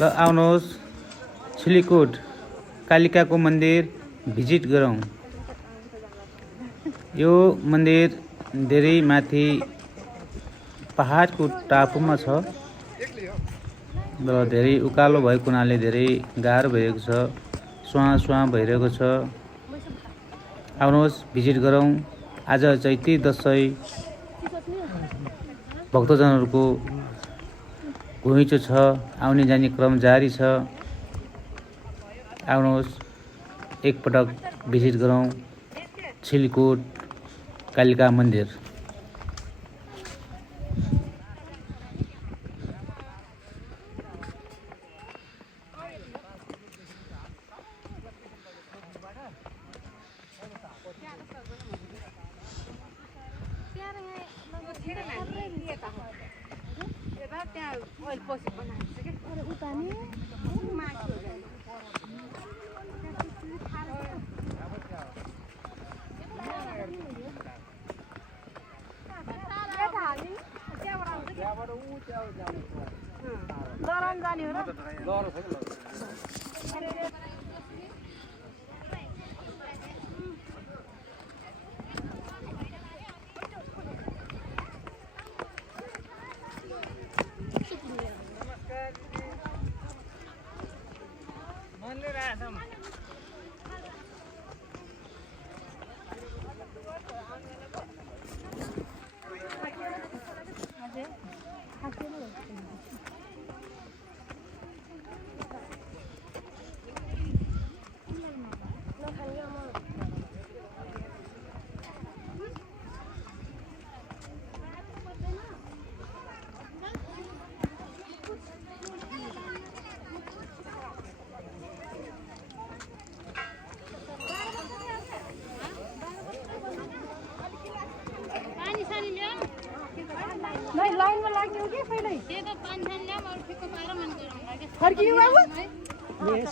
ल आउनुहोस् छिलिकोट कालिकाको मन्दिर भिजिट गरौँ। यो मन्दिर धेरै माथि पहाडको टापुमा छ र धेरै उकालो भएको हुनाले धेरै गाह्रो भएको छ, सुहाँ भइरहेको छ। आउनुहोस् भिजिट गरौँ। आज चैती दशैं भक्तजनहरूको घुइँचो छ, आउने जाने क्रम जारी छ। आउनुहोस् एकपटक भिजिट गरौँ छिलिकोट कालिका मन्दिर। नहीं लाइन में लाग्ने हो क्या पहले ये तो 5 दिन ना और फिर को 12 मन करूंगा के हर की बाबू ल